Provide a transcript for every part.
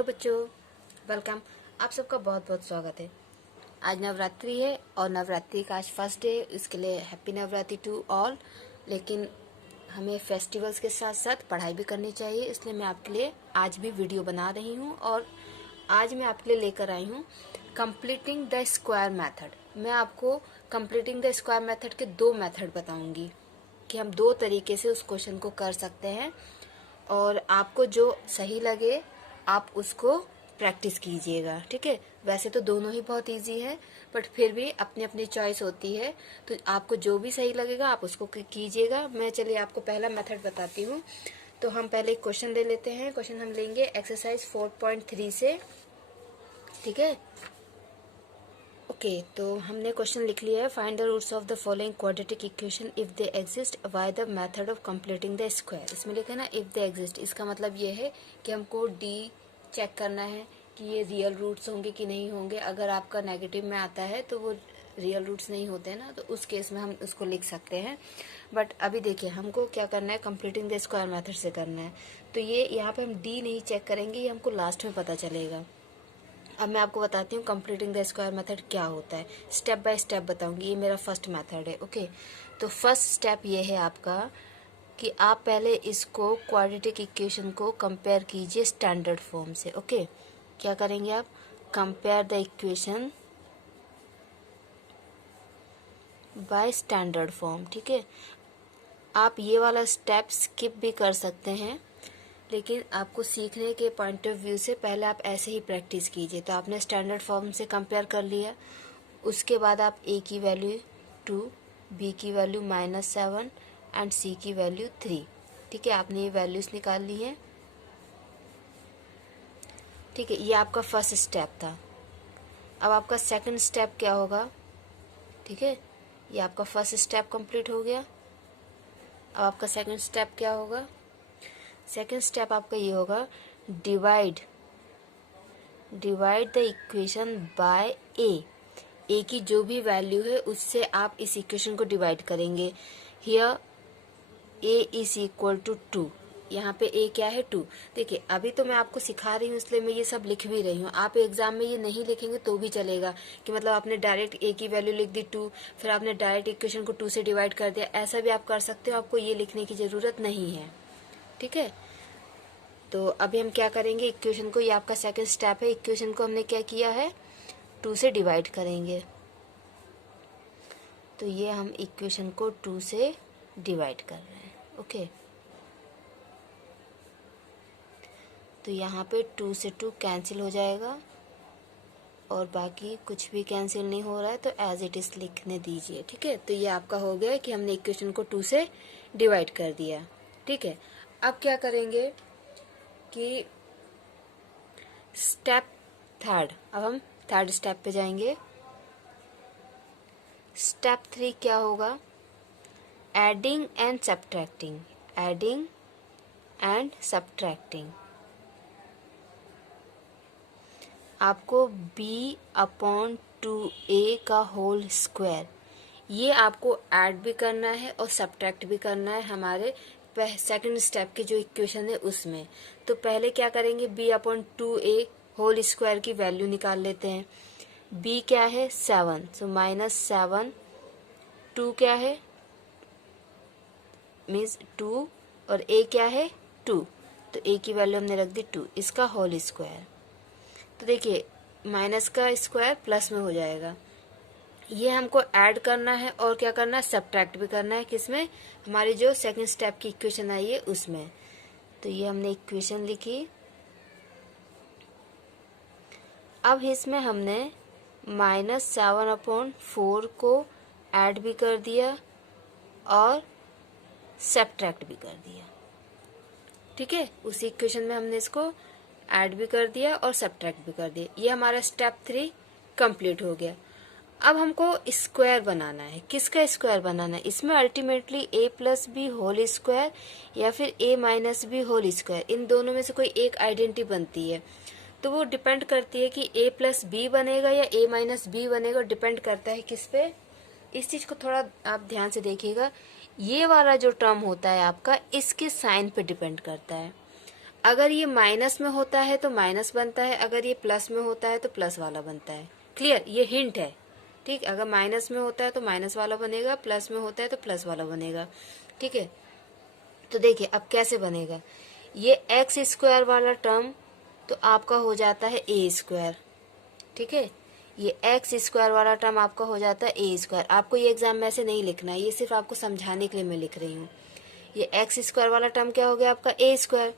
Hello बच्चों, welcome. आप सबका बहुत बहुत स्वागत है। आज नवरात्रि है और नवरात्रि का आज फर्स्ट डे, इसके लिए हैप्पी नवरात्रि टू ऑल। लेकिन हमें फेस्टिवल्स के साथ साथ पढ़ाई भी करनी चाहिए, इसलिए मैं आपके लिए आज भी वीडियो बना रही हूँ। और आज मैं आपके लिए लेकर आई हूँ कंप्लीटिंग द स्क्वायर मेथड। मैं आपको कंप्लीटिंग द स्क्वायर मेथड के दो मेथड बताऊंगी कि हम दो तरीके से उस क्वेश्चन को कर सकते हैं, और आपको जो सही लगे आप उसको प्रैक्टिस कीजिएगा। ठीक है, वैसे तो दोनों ही बहुत इजी है, बट फिर भी अपनी अपनी चॉइस होती है, तो आपको जो भी सही लगेगा आप उसको कीजिएगा। मैं चलिए आपको पहला मेथड बताती हूँ। तो हम पहले एक क्वेश्चन ले लेते हैं। क्वेश्चन हम लेंगे एक्सरसाइज 4.3 से। ठीक है, ओके, तो हमने क्वेश्चन लिख लिया है। Find the roots of the following quadratic equation if they exist by the method of completing the square. इसमें लिखा है ना इफ दे एग्जिस्ट, इसका मतलब ये है कि हमको डी चेक करना है कि ये रियल रूट्स होंगे कि नहीं होंगे। अगर आपका नेगेटिव में आता है तो वो रियल रूट्स नहीं होते हैं ना, तो उस केस में हम उसको लिख सकते हैं। बट अभी देखिए हमको क्या करना है, कंप्लीटिंग द स्क्वायर मेथड से करना है। तो ये यहाँ पे हम डी नहीं चेक करेंगे, ये हमको लास्ट में पता चलेगा। अब मैं आपको बताती हूँ कंप्लीटिंग द स्क्वायर मेथड क्या होता है, स्टेप बाय स्टेप बताऊंगी। ये मेरा फर्स्ट मेथड है। ओके, तो फर्स्ट स्टेप ये है आपका कि आप पहले इसको क्वाड्रेटिक इक्वेशन को कंपेयर कीजिए स्टैंडर्ड फॉर्म से। ओके, क्या करेंगे आप, compare the equation by standard form. ठीक है, आप ये वाला स्टेप स्किप भी कर सकते हैं, लेकिन आपको सीखने के पॉइंट ऑफ व्यू से पहले आप ऐसे ही प्रैक्टिस कीजिए। तो आपने स्टैंडर्ड फॉर्म से कंपेयर कर लिया, उसके बाद आप ए की वैल्यू 2, बी की वैल्यू -7 एंड सी की वैल्यू 3। ठीक है, आपने ये वैल्यूज निकाल ली हैं। ठीक है, ये आपका फर्स्ट स्टेप था। अब आपका सेकंड स्टेप क्या होगा। ठीक है, ये आपका फर्स्ट स्टेप कंप्लीट हो गया। अब आपका सेकंड स्टेप क्या होगा, सेकंड स्टेप आपका ये होगा, डिवाइड द इक्वेशन बाय ए की जो भी वैल्यू है उससे आप इस इक्वेशन को डिवाइड करेंगे। Here a is equal to 2, यहाँ पे ए क्या है 2। देखिए अभी तो मैं आपको सिखा रही हूँ इसलिए मैं ये सब लिख भी रही हूँ। आप एग्जाम में ये नहीं लिखेंगे तो भी चलेगा कि मतलब आपने डायरेक्ट ए की वैल्यू लिख दी 2, फिर आपने डायरेक्ट इक्वेशन को 2 से डिवाइड कर दिया, ऐसा भी आप कर सकते हो। आपको ये लिखने की जरूरत नहीं है। ठीक है, तो अभी हम क्या करेंगे, इक्वेशन को, ये आपका सेकंड स्टेप है, इक्वेशन को हमने क्या किया है 2 से डिवाइड करेंगे। तो ये हम इक्वेशन को 2 से डिवाइड कर रहे हैं। ओके, तो यहाँ पे 2 से 2 कैंसिल हो जाएगा और बाकी कुछ भी कैंसिल नहीं हो रहा है, तो एज इट इज लिखने दीजिए। ठीक है, तो ये आपका हो गया कि हमने इक्वेशन को 2 से डिवाइड कर दिया। ठीक है, अब क्या करेंगे कि स्टेप थर्ड, अब हम थर्ड स्टेप पे जाएंगे। स्टेप 3 क्या होगा, adding and subtracting. Adding and subtracting, आपको b/2a का होल स्क्वायर, ये आपको ऐड भी करना है और सब्ट्रैक्ट भी करना है हमारे सेकंड स्टेप की जो इक्वेशन है उसमें। तो पहले क्या करेंगे, b/2a होल स्क्वायर की वैल्यू निकाल लेते हैं। b क्या है 7, सो -7, 2 क्या है मीन्स 2, और a क्या है 2, तो a की वैल्यू हमने रख दी 2, इसका होल स्क्वायर। तो देखिए माइनस का स्क्वायर प्लस में हो जाएगा। ये हमको ऐड करना है और क्या करना है, सब्ट्रैक्ट भी करना है। किसमें, हमारी जो सेकंड स्टेप की इक्वेशन आई है उसमें। तो ये हमने इक्वेशन लिखी। अब इसमें हमने -7/4 को ऐड भी कर दिया और सब्ट्रैक्ट भी कर दिया। ठीक है, उसी इक्वेशन में हमने इसको ऐड भी कर दिया और सब्ट्रैक्ट भी कर दिया। ये हमारा स्टेप 3 कंप्लीट हो गया। अब हमको स्क्वायर बनाना है। किसका स्क्वायर बनाना है, इसमें अल्टीमेटली a+b होल स्क्वायर या फिर a-b होल स्क्वायर, इन दोनों में से कोई एक आइडेंटिटी बनती है। तो वो डिपेंड करती है कि a+b बनेगा या a-b बनेगा, डिपेंड करता है किस पे। इस चीज को थोड़ा आप ध्यान से देखिएगा, ये वाला जो टर्म होता है आपका, इसके साइन पे डिपेंड करता है। अगर ये माइनस में होता है तो माइनस बनता है, अगर ये प्लस में होता है तो प्लस वाला बनता है। क्लियर, ये हिंट है। ठीक, अगर माइनस में होता है तो माइनस वाला बनेगा, प्लस में होता है तो प्लस वाला बनेगा। ठीक है, तो देखिए अब कैसे बनेगा। ये एक्स स्क्वायर वाला टर्म तो आपका हो जाता है ए स्क्वायर। ठीक है, ये एक्स स्क्वायर वाला टर्म आपका हो जाता है ए स्क्वायर। आपको ये एग्जाम में ऐसे नहीं लिखना है, ये सिर्फ आपको समझाने के लिए मैं लिख रही हूँ। ये एक्स स्क्वायर वाला टर्म क्या हो गया आपका ए स्क्वायर,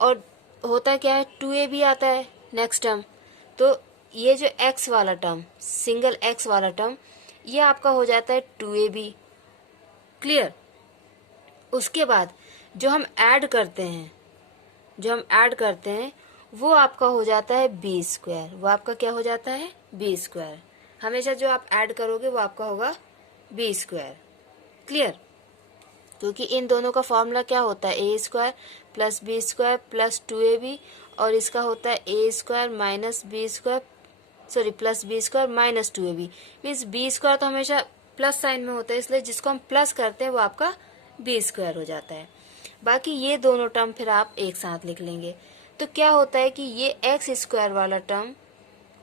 और होता क्या है 2a भी आता है नेक्स्ट टर्म। तो ये जो x वाला टर्म, सिंगल x वाला टर्म, ये आपका हो जाता है 2ab। क्लियर, उसके बाद जो हम ऐड करते हैं वो आपका हो जाता है बी स्क्वायर। वो आपका क्या हो जाता है बी स्क्वायर। हमेशा जो आप ऐड करोगे वो आपका होगा बी स्क्वायर। क्लियर, क्योंकि इन दोनों का फॉर्मूला क्या होता है A square plus B square plus 2ab, और इसका होता है A square minus B square, sorry plus B square minus 2ab। Means B square तो हमेशा प्लस साइन में होता है, इसलिए जिसको हम प्लस करते हैं वो आपका बी स्क्वायर हो जाता है। बाकी ये दोनों टर्म फिर आप एक साथ लिख लेंगे। तो क्या होता है कि ये एक्स स्क्वायर वाला टर्म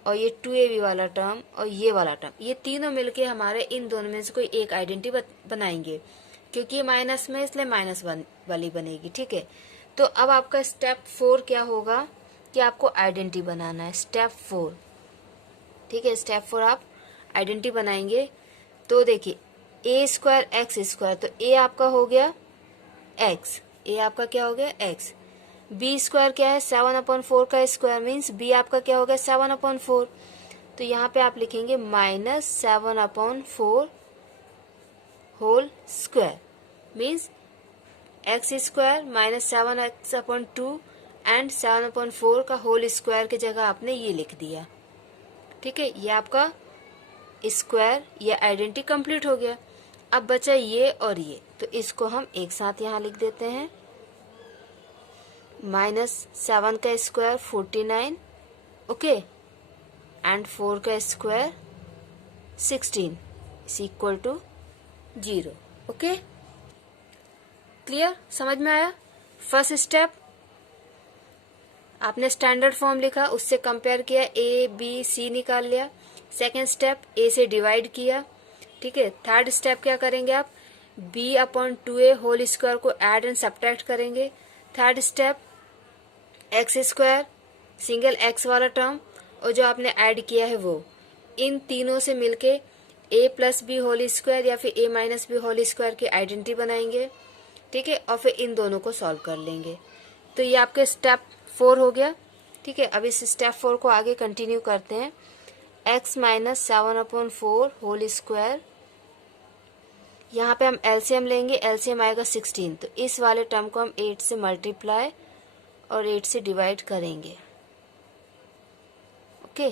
और ये 2ab वाला टर्म और ये वाला टर्म, ये तीनों मिलके हमारे इन दोनों में से कोई एक आइडेंटिटी बनाएंगे। क्योंकि ये माइनस में इसलिए माइनस वाली बनेगी। ठीक है, तो अब आपका स्टेप 4 क्या होगा कि आपको आइडेंटिटी बनाना है। स्टेप 4, ठीक है, स्टेप 4 आप आइडेंटिटी बनाएंगे। तो देखिए ए स्क्वायर एक्स स्क्वायर, तो ए आपका हो गया एक्स, ए आपका क्या हो गया एक्स। बी स्क्वायर क्या है 7/4 का स्क्वायर, मीन्स बी आपका क्या हो गया 7/4। तो यहाँ पे आप लिखेंगे -7/4 whole square, means x square -7x/2 and 7/4 का होल स्क्वायर की जगह आपने ये लिख दिया। ठीक है, ये आपका स्क्वायर, ये आइडेंटिटी कंप्लीट हो गया। अब बचा ये और ये, तो इसको हम एक साथ यहाँ लिख देते हैं। -7 का स्क्वायर 49, ओके, एंड 4 का square 16 is equal to 0। Okay, clear, समझ में आया। फर्स्ट स्टेप आपने स्टैंडर्ड फॉर्म लिखा, उससे कंपेयर किया, ए बी सी निकाल लिया। सेकेंड स्टेप ए से डिवाइड किया। ठीक है, थर्ड स्टेप क्या करेंगे आप b/2a होल स्क्वायर को ऐड एंड सब्ट्रैक्ट करेंगे। Third step x square single x वाला टर्म और जो आपने ऐड किया है वो, इन तीनों से मिलके a plus b whole square या फिर a minus b whole square की आइडेंटिटी बनाएंगे। ठीक है, और फिर इन दोनों को सॉल्व कर लेंगे। तो ये आपके स्टेप 4 हो गया। ठीक है, अब इस स्टेप 4 को आगे कंटिन्यू करते हैं। x माइनस 7/4 होल स्क्वायर, यहाँ पे हम एलसीएम लेंगे, एलसीएम आएगा 16। तो इस वाले टर्म को हम 8 से मल्टीप्लाई और 8 से डिवाइड करेंगे। ओके,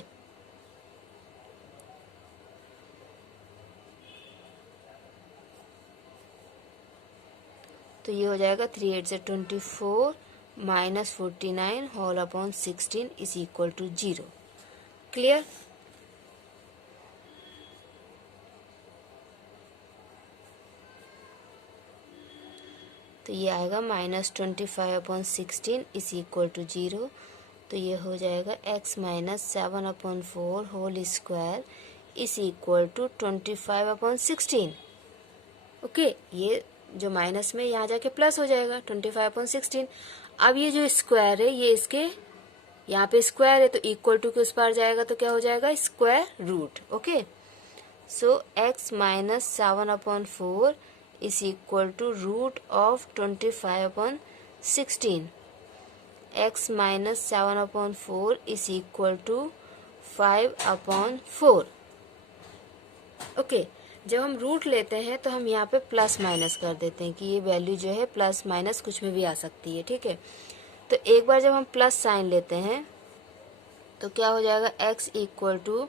तो ये हो जाएगा 3 8 से 24 minus 49 whole upon 16 is equal to 0। Clear, तो ये आएगा -25/16 इज इक्वल टू 0। तो ये हो जाएगा x minus 7/4 whole square is equal to 25/16। Okay, ये जो माइनस में यहाँ जाके प्लस हो जाएगा 25/16। अब ये जो स्क्वायर है ये इसके यहाँ पे स्क्वायर है, तो इक्वल टू के उस पार जाएगा तो क्या हो जाएगा square root. Okay, so x minus 7/4 is equal to root of 25/16. x minus 7/4 is equal to 5/4. Okay, जब हम रूट लेते हैं तो हम यहाँ पे प्लस माइनस कर देते हैं कि ये वैल्यू जो है प्लस माइनस कुछ में भी आ सकती है। ठीक है, तो एक बार जब हम प्लस साइन लेते हैं तो क्या हो जाएगा x इक्वल टू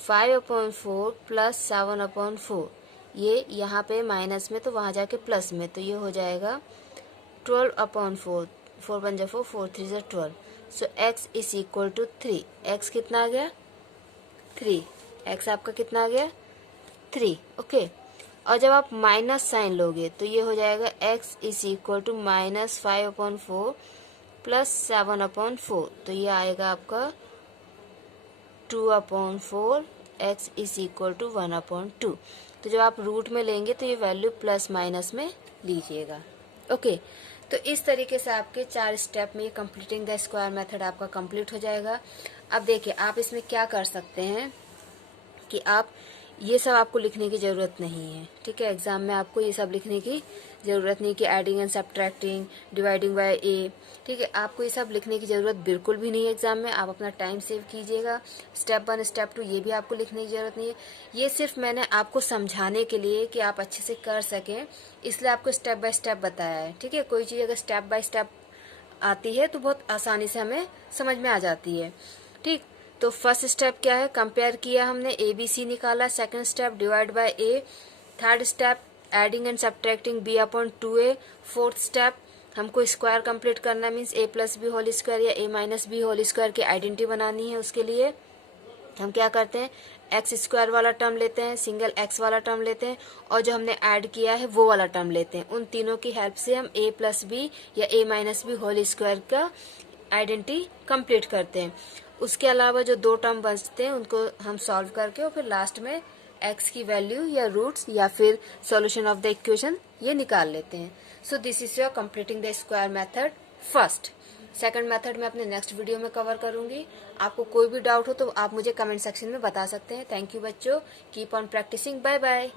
5/4 प्लस 7/4। ये यहाँ पे माइनस में तो वहाँ जाके प्लस में, तो ये हो जाएगा 12/4। 4 1 4 4 3 12। So x is equal to 3। x कितना आ गया 3, x आपका कितना आ गया 3। ओके, और जब आप माइनस साइन लोगे तो ये हो जाएगा x is equal to -5/4 plus 7/4, तो ये आएगा आपका 2/4, x इज इक्वल टू 1/2। तो जब आप रूट में लेंगे तो ये वैल्यू प्लस माइनस में लीजिएगा। ओके, तो इस तरीके से आपके 4 स्टेप में कंप्लीटिंग द स्क्वायर मेथड आपका कंप्लीट हो जाएगा। अब देखिए आप इसमें क्या कर सकते हैं कि आप ये सब आपको लिखने की ज़रूरत नहीं है, ठीक है। एग्जाम में आपको ये सब लिखने की ज़रूरत नहीं कि adding and subtracting, dividing by A, ठीक है। आपको ये सब लिखने की ज़रूरत बिल्कुल भी नहीं है एग्जाम में। आप अपना टाइम सेव कीजिएगा। स्टेप 1 स्टेप 2 ये भी आपको लिखने की ज़रूरत नहीं है। ये सिर्फ मैंने आपको समझाने के लिए कि आप अच्छे से कर सकें, इसलिए आपको स्टेप बाय स्टेप बताया है, ठीक है। कोई चीज़ अगर स्टेप बाय स्टेप आती है तो बहुत आसानी से हमें समझ में आ जाती है, ठीक। तो फर्स्ट स्टेप क्या है, कंपेयर किया हमने, ABC निकाला। Second step divide by A। Third step adding and subtracting B/2A। Fourth step हमको स्क्वायर कंप्लीट करना, मीन्स A+B होल स्क्वायर या A-B होल स्क्वायर की आइडेंटिटी बनानी है। उसके लिए हम क्या करते हैं, एक्स स्क्वायर वाला टर्म लेते हैं, सिंगल एक्स वाला टर्म लेते हैं, और जो हमने ऐड किया है वो वाला टर्म लेते हैं। उन तीनों की हेल्प से हम A+B या A-B होल स्क्वायर का आइडेंटिटी कंप्लीट करते हैं। उसके अलावा जो 2 टर्म बचते हैं उनको हम सॉल्व करके और फिर लास्ट में एक्स की वैल्यू या रूट्स या फिर सॉल्यूशन ऑफ द इक्वेशन ये निकाल लेते हैं। So this is your completing the square method first. Second method मैं अपने नेक्स्ट वीडियो में कवर करूंगी। आपको कोई भी डाउट हो तो आप मुझे कमेंट सेक्शन में बता सकते हैं। थैंक यू बच्चों, keep on practising, bye bye.